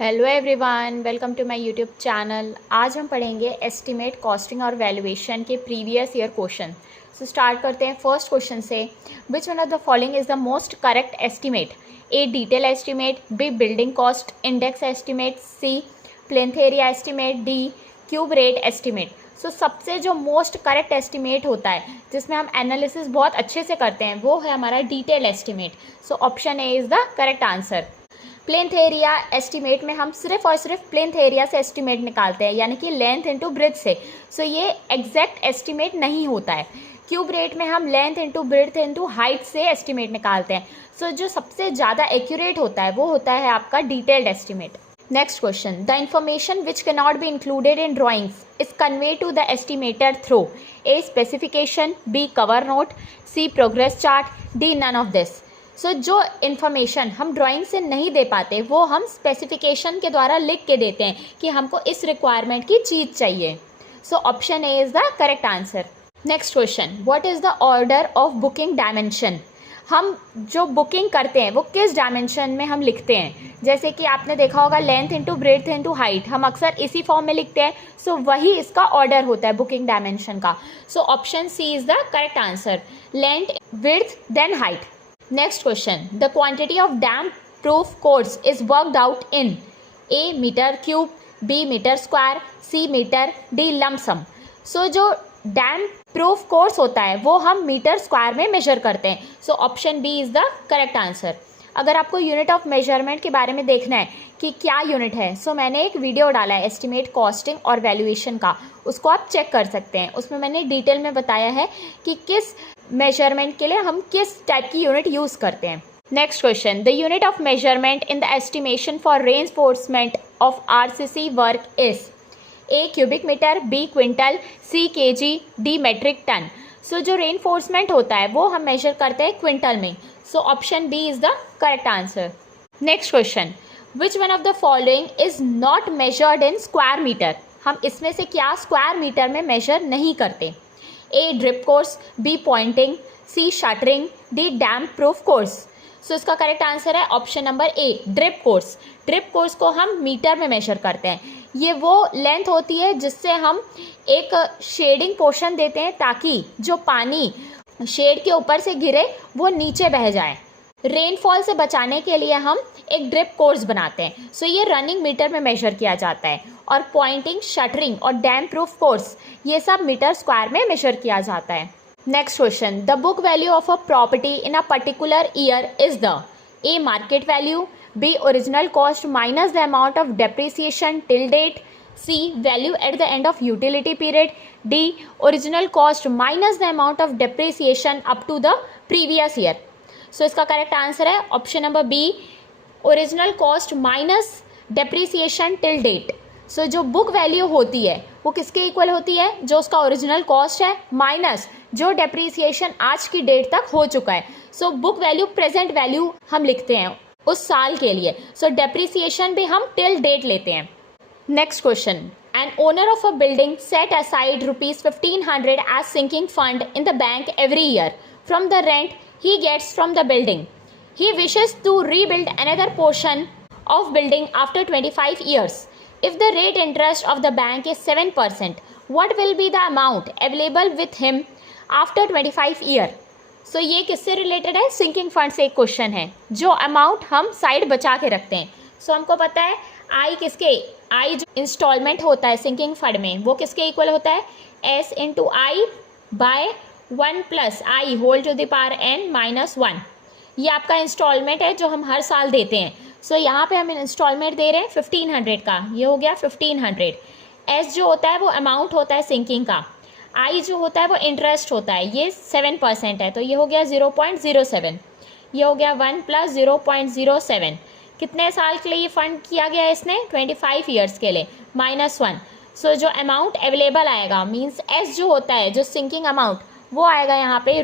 Hello everyone, welcome to my YouTube channel. आज हम पढ़ेंगे एस्टिमेट, कॉस्टिंग और वैल्यूएशन के previous year question. So start करते हैं फर्स्ट क्वेश्चन से। Which one of the following is the most correct estimate? A detail estimate, B building cost index estimate, C plinth area estimate, D cube rate estimate. So सबसे जो most correct estimate होता है जिसमें हम analysis बहुत अच्छे से करते हैं वो है हमारा detail estimate. So option A is the correct answer. Plinth area estimate में हम सिर्फ और सिर्फ प्लेन्थ एरिया से एस्टिमेट निकालते हैं, यानी कि लेंथ इंटू ब्रेड्थ से। सो ये एग्जैक्ट एस्टिमेट नहीं होता है। क्यूब रेट में हम length into breadth into height से एस्टिमेट निकालते हैं। सो जो सबसे ज़्यादा एक्यूरेट होता है वो होता है आपका detailed estimate. Next question, the information which can not be included in drawings is convey to the estimator through A specification, B cover note, C progress chart, D none of this. So जो information हम drawing से नहीं दे पाते वो हम specification के द्वारा लिख के देते हैं कि हमको इस रिक्वायरमेंट की चीज़ चाहिए। सो option A is the correct answer. Next question, what is the order of booking dimension? हम जो बुकिंग करते हैं वो किस डायमेंशन में हम लिखते हैं? जैसे कि आपने देखा होगा length into breadth into height, हम अक्सर इसी फॉर्म में लिखते हैं। सो वही इसका ऑर्डर होता है बुकिंग डायमेंशन का। So option c is the correct answer, length width then height. Next question, the quantity of damp proof course is worked out in A meter cube, B meter square, C meter, D lump sum। So जो damp proof course होता है वो हम metre square में measure करते हैं। So option b is the correct answer. अगर आपको यूनिट ऑफ मेजरमेंट के बारे में देखना है कि क्या यूनिट है, सो मैंने एक वीडियो डाला है एस्टिमेट, कॉस्टिंग और वैल्यूएशन का, उसको आप चेक कर सकते हैं। उसमें मैंने डिटेल में बताया है कि किस मेजरमेंट के लिए हम किस टाइप की यूनिट यूज़ करते हैं। Next question, the unit of measurement in the estimation for reinforcement of RCC work is A cubic metre, B quintal, C KG, D metric tonne. So जो रेनफोर्समेंट होता है वो हम मेजर करते हैं क्विंटल में। So option b is the correct answer. Next question, which one of the following is not measured in square metre? हम इसमें से क्या स्क्वायर मीटर में मेजर नहीं करते? ए ड्रिप कोर्स, बी पॉइंटिंग, सी शटरिंग, डी डैम्प प्रूफ कोर्स। सो इसका correct answer है option number A, drip course. Drip course को हम मीटर में मेजर करते हैं। ये वो लेंथ होती है जिससे हम एक शेडिंग पोर्शन देते हैं ताकि जो पानी शेड के ऊपर से गिरे वो नीचे बह जाए। रेनफॉल से बचाने के लिए हम एक ड्रिप कोर्स बनाते हैं। सो ये रनिंग मीटर में मेजर किया जाता है। और पॉइंटिंग, शटरिंग और डैम प्रूफ कोर्स ये सब मीटर स्क्वायर में मेजर किया जाता है। Next question, the book value of a property in a particular year is the A market value, B original cost minus the amount of depreciation till date, C value at the end of utility period, D original cost minus the amount of depreciation up to the previous year. So इसका correct answer है option number B, original cost minus depreciation till date. So जो book value होती है वो किसके equal होती है? जो उसका ओरिजिनल कॉस्ट है माइनस जो डेप्रिसिएशन आज की डेट तक हो चुका है। So book value present value हम लिखते हैं उस साल के लिए। सो डेप्रिसिएशन भी हम टिल डेट लेते हैं। Next question, an owner of a building set aside ₹1500 as sinking fund in the bank every year from the rent he gets from the building. He wishes to rebuild another portion of building after 25 years. If the rate interest of the bank is 7%, what will be the amount available with him after 25 year? So ये किससे related है? Sinking fund से एक question है। जो amount हम side बचा के रखते हैं। सो हमको पता है आई किसके, आई जो इंस्टॉलमेंट होता है सिंकिंग फंड में वो किसके इक्वल होता है? S into i by 1 plus i whole to the power n minus 1। ये आपका इंस्टॉलमेंट है जो हम हर साल देते हैं। सो यहाँ पे हम इंस्टॉलमेंट दे रहे हैं 1500 का, ये हो गया 1500। एस जो होता है वो अमाउंट होता है सिंकिंग का, आई जो होता है वो इंटरेस्ट होता है, ये 7% है तो ये हो गया 0.07। ये हो गया 1 प्लस 0.07। कितने साल के लिए ये फंड किया गया है इसने? 25 ईयर्स के लिए, माइनस 1। सो जो अमाउंट अवेलेबल आएगा मीन्स एस जो होता है जो सिंकिंग अमाउंट वो आएगा यहाँ पे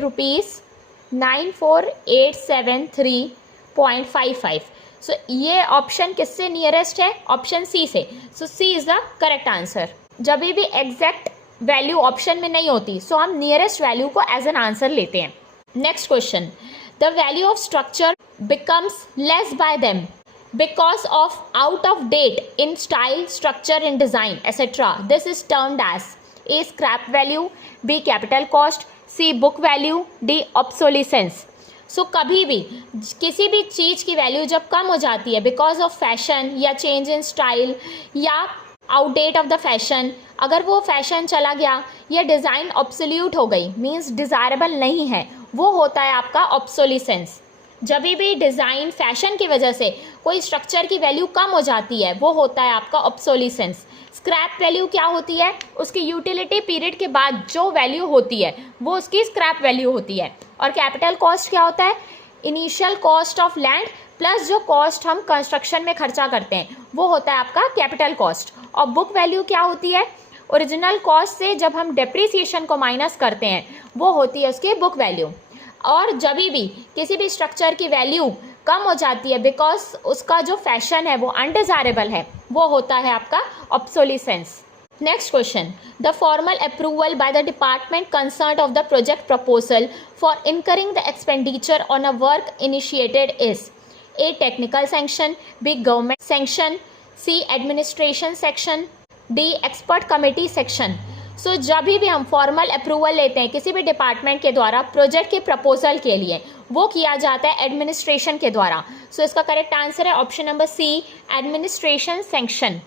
₹94873.55। सो ये ऑप्शन किससे नियरेस्ट है? ऑप्शन सी से। सो सी इज़ द करेक्ट आंसर। जब भी एग्जैक्ट वैल्यू ऑप्शन में नहीं होती सो हम नियरेस्ट वैल्यू को एज एन आंसर लेते हैं। Next question, the value of structure becomes less bye them because of out of date in style, structure in design, etc. This is termed as A. scrap value, B. capital cost, C. book value, D. obsolescence. सो कभी भी किसी भी चीज़ की value जब कम हो जाती है because of fashion या चेंज इन स्टाइल या आउटडेट ऑफ द फैशन, अगर वो फैशन चला गया या डिज़ाइन ऑब्सोल्यूट हो गई मीन्स डिज़ायरेबल नहीं है, वो होता है आपका ऑब्सोलिसेंस। जब भी डिज़ाइन फैशन की वजह से कोई स्ट्रक्चर की वैल्यू कम हो जाती है वो होता है आपका ऑब्सोलिसेंस। स्क्रैप वैल्यू क्या होती है? उसकी यूटिलिटी पीरियड के बाद जो वैल्यू होती है वो उसकी स्क्रैप वैल्यू होती है। और कैपिटल कॉस्ट क्या होता है? Initial cost of land plus जो कॉस्ट हम कंस्ट्रक्शन में खर्चा करते हैं वो होता है आपका कैपिटल कॉस्ट। और बुक वैल्यू क्या होती है? ओरिजिनल कॉस्ट से जब हम डेप्रिसिएशन को माइनस करते हैं वो होती है उसकी बुक वैल्यू। और जब भी किसी भी स्ट्रक्चर की वैल्यू कम हो जाती है बिकॉज उसका जो फैशन है वो अनडिजायरेबल है, वो होता है आपका obsolescence. Next question, the formal approval by the department concerned of the project proposal for incurring the expenditure on a work initiated is A. Technical sanction, B. Government sanction, C. Administration section, D. Expert committee section. So जब भी हम formal approval लेते हैं किसी भी department के द्वारा project के प्रपोजल के लिए, वो किया जाता है एडमिनिस्ट्रेशन के द्वारा। सो इसका करेक्ट आंसर है option number c, administration sanction.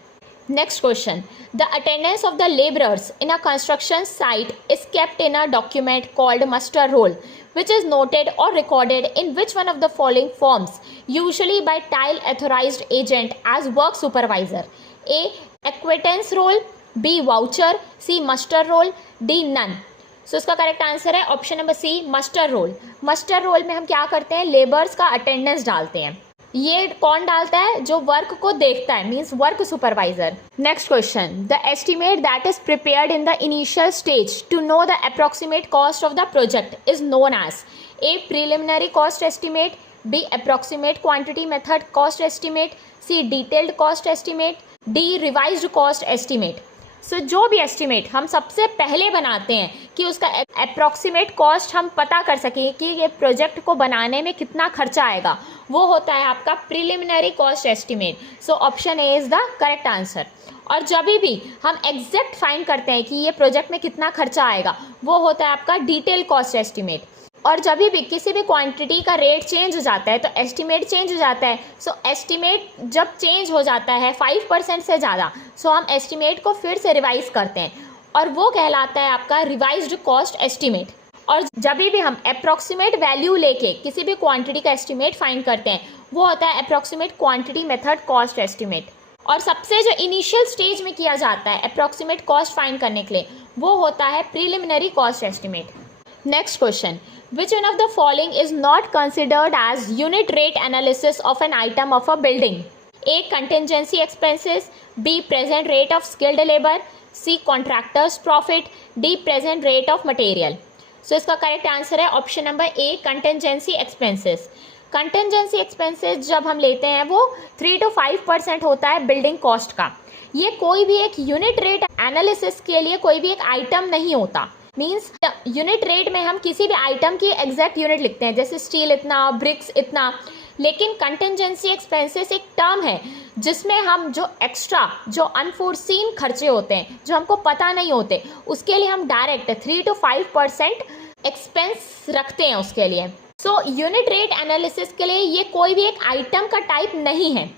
Next question, the attendance of the labourers in a construction site is kept in a document called muster roll which is noted or recorded in which one of the following forms, usually by tile authorized agent as work supervisor? A. acquittance roll, B. voucher, C. muster roll, D. none. So इसका correct answer है option number c, muster roll. Muster roll में हम क्या करते हैं? Labours का attendance डालते हैं। ये कौन डालता है? जो वर्क को देखता है, means work supervisor. Next question, the estimate that is prepared in the initial stage to know the approximate cost of the project is known as A. Preliminary cost estimate, B. Approximate quantity method cost estimate, C. Detailed cost estimate, D. Revised cost estimate. So जो भी estimate हम सबसे पहले बनाते हैं कि उसका approximate cost हम पता कर सकें कि ये प्रोजेक्ट को बनाने में कितना खर्चा आएगा, वो होता है आपका preliminary cost estimate. So option A is the correct answer. और जब भी हम एग्जैक्ट फाइंड करते हैं कि ये प्रोजेक्ट में कितना खर्चा आएगा, वो होता है आपका डिटेल कॉस्ट एस्टिमेट। और जब भी किसी भी क्वांटिटी का रेट चेंज हो जाता है तो एस्टिमेट चेंज हो जाता है। सो एस्टिमेट जब चेंज हो जाता है 5% से ज़्यादा, सो हम एस्टिमेट को फिर से रिवाइज करते हैं और वो कहलाता है आपका रिवाइज्ड कॉस्ट एस्टिमेट। और जब भी हम अप्रॉक्सीमेट वैल्यू लेके किसी भी क्वांटिटी का एस्टिमेट फाइंड करते हैं वो होता है approximate quantity method cost estimate. और सबसे जो इनिशियल स्टेज में किया जाता है अप्रॉक्सीमेट कॉस्ट फाइंड करने के लिए वो होता है preliminary cost estimate. Next question, which one of the following is not considered as unit rate analysis of an item of a building? A. contingency expenses, B. present rate of skilled labor, C. contractors profit, D. present rate of material. So इसका correct answer है option number A, contingency expenses। contingency expenses जब हम लेते हैं वो 3 to 5% होता है building cost का। ये कोई भी एक यूनिट रेट एनालिसिस के लिए कोई भी एक आइटम नहीं होता। मीन्स यूनिट रेट में हम किसी भी आइटम की एग्जैक्ट यूनिट लिखते हैं, जैसे स्टील इतना, ब्रिक्स इतना। लेकिन कंटिजेंसी एक्सपेंसेस एक टर्म है जिसमें हम जो एक्स्ट्रा, जो अनफोर्सीन खर्चे होते हैं, जो हमको पता नहीं होते, उसके लिए हम डायरेक्ट 3 to 5% एक्सपेंस रखते हैं उसके लिए। सो यूनिट रेट एनालिसिस के लिए ये कोई भी एक आइटम का टाइप नहीं है।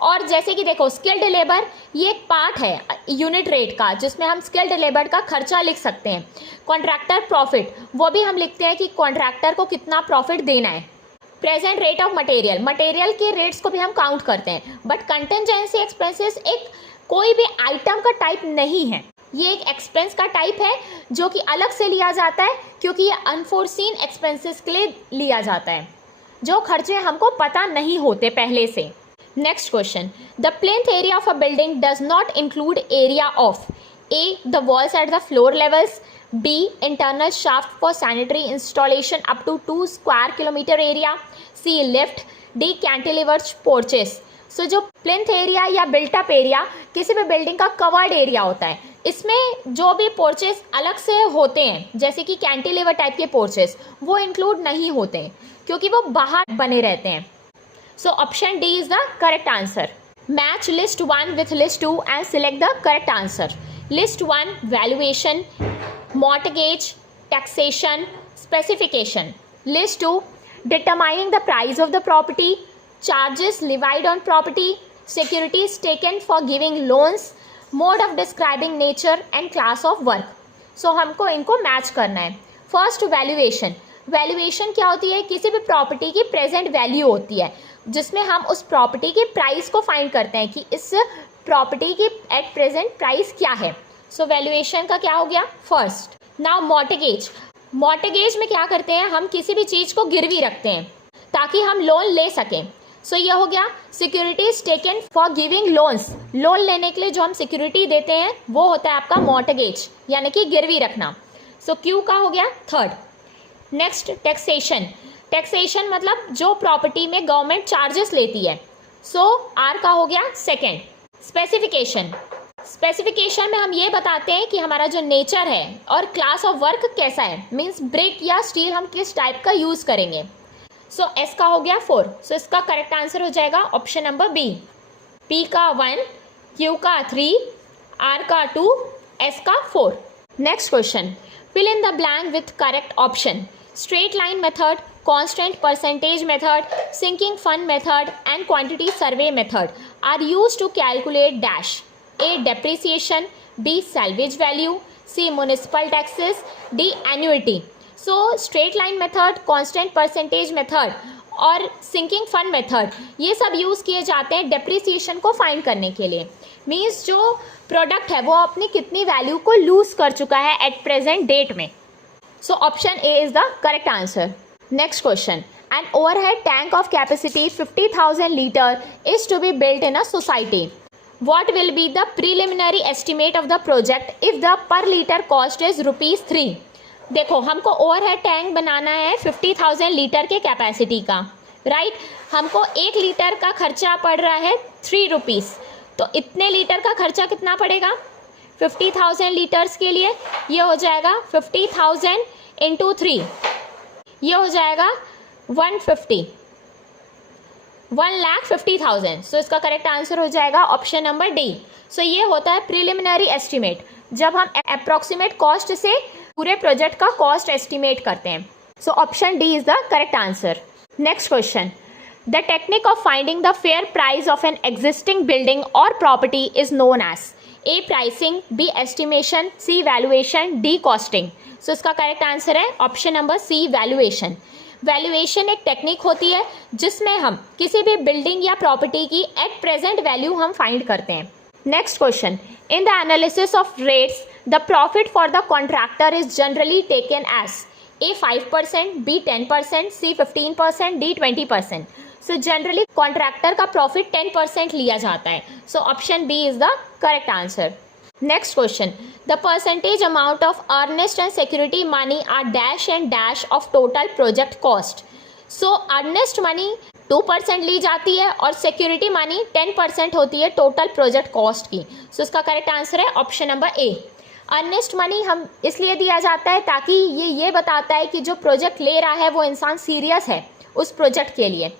और जैसे कि देखो स्किल्ड लेबर ये एक पार्ट है यूनिट रेट का जिसमें हम स्किल्ड लेबर का खर्चा लिख सकते हैं। कॉन्ट्रैक्टर प्रॉफिट वो भी हम लिखते हैं कि कॉन्ट्रैक्टर को कितना प्रॉफिट देना है। Present rate of material, material के रेट्स को भी हम काउंट करते हैं। बट कंटिजेंसी एक्सपेंसेस एक कोई भी आइटम का टाइप नहीं है, ये एक एक्सपेंस का टाइप है जो कि अलग से लिया जाता है क्योंकि ये अनफोर्सीन एक्सपेंसेस के लिए लिया जाता है, जो खर्चे हमको पता नहीं होते पहले से। Next question, the plinth area of a building does not include area of A. the walls at the floor levels, B. internal shaft for sanitary installation up to 2 square kilometer area, C. lift, D. cantilevered porches. So जो plinth area या built up area किसी भी building का covered area होता है, इसमें जो भी पोर्चेस अलग से होते हैं जैसे कि कैंटिलीवर टाइप के पोर्चेस वो इंक्लूड नहीं होते हैं क्योंकि वो बाहर बने रहते हैं। So option D is the correct answer. Match list 1 with list 2 and select the correct answer. List 1 valuation, mortgage, taxation, specification. List 2 determining the price of the property, charges levied on property, securities taken for giving loans, mode of describing nature and class of work. So हमको इनको match करना है. First valuation. Valuation क्या होती है? किसी भी property की प्रेजेंट वैल्यू होती है जिसमें हम उस प्रॉपर्टी की प्राइस को फाइंड करते हैं कि इस प्रॉपर्टी की एट प्रेजेंट प्राइस क्या है. सो वैल्यूएशन का क्या हो गया? फर्स्ट. Now mortgage. मॉर्टगेज में क्या करते हैं? हम किसी भी चीज़ को गिरवी रखते हैं ताकि हम लोन ले सकें. सो ये हो गया securities taken for giving loans. Loan लेने के लिए जो हम सिक्योरिटी देते हैं वो होता है आपका मॉर्टगेज, यानी कि गिरवी रखना. सो क्यू का हो गया थर्ड. Next taxation. टैक्सेशन मतलब जो प्रॉपर्टी में गवर्नमेंट चार्जेस लेती है. सो आर का हो गया सेकेंड. स्पेसिफिकेशन. स्पेसिफिकेशन में हम ये बताते हैं कि हमारा जो नेचर है और क्लास ऑफ वर्क कैसा है, मीन्स ब्रिक या स्टील हम किस टाइप का यूज़ करेंगे. सो एस का हो गया 4. सो इसका करेक्ट आंसर हो जाएगा ऑप्शन नंबर बी. पी का 1, क्यू का 3, आर का 2, एस का 4. Next question. Fill in the blank with correct option. Straight line method, constant percentage method, sinking fund method and quantity survey method are used to calculate dash. A. Depreciation, B. Salvage value, C. Municipal taxes, D. Annuity. So straight line method, constant percentage method और sinking fund method ये सब use किए जाते हैं depreciation को find करने के लिए. मीन्स जो प्रोडक्ट है वो अपनी कितनी वैल्यू को लूज कर चुका है एट प्रेजेंट डेट में. So option A is the correct answer. Next question. An overhead tank of capacity 50,000 liter is to be built in a society. What will be the preliminary estimate of the project if the per liter cost is ₹3? देखो हमको overhead tank बनाना है 50,000 litre के capacity का, right. हमको 1 litre का खर्चा पड़ रहा है ₹3. तो इतने लीटर का खर्चा कितना पड़ेगा 50,000 लीटर्स के लिए? ये हो जाएगा 50,000 इंटू 3, ये हो जाएगा 1,50,000. सो इसका करेक्ट आंसर हो जाएगा ऑप्शन नंबर डी. सो ये होता है प्रिलिमिनरी एस्टिमेट, जब हम अप्रॉक्सीमेट कॉस्ट से पूरे प्रोजेक्ट का कॉस्ट एस्टिमेट करते हैं. So option D is the correct answer. Next question. The technique of finding the fair price of an existing building और property is known as A. Pricing, B. Estimation, C. Valuation, D. Costing. So इसका correct answer है option number C, valuation. Valuation एक technique होती है जिसमें हम किसी भी बिल्डिंग या प्रॉपर्टी की एट प्रेजेंट वैल्यू हम फाइंड करते हैं. Next question. In the analysis of rates the profit for the contractor is generally taken as a. 5%, b. 10%, c. 15%, d. 20%. So generally contractor का प्रॉफिट 10% लिया जाता है. So option b is the correct answer. Next question. The percentage amount of earnest and security money are dash and dash of total project cost. So earnest money 2% ली जाती है और security money 10% होती है total project cost की. So इसका correct answer है option number A. Earnest money हम इसलिए दिया जाता है ताकि ये बताता है कि जो प्रोजेक्ट ले रहा है वो इंसान सीरियस है उस प्रोजेक्ट के लिए,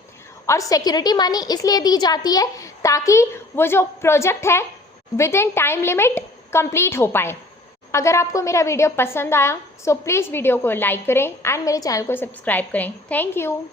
और सिक्योरिटी मनी इसलिए दी जाती है ताकि वो जो प्रोजेक्ट है with in time limit complete हो पाए. अगर आपको मेरा वीडियो पसंद आया सो प्लीज़ वीडियो को लाइक करें एंड मेरे चैनल को सब्सक्राइब करें. Thank you.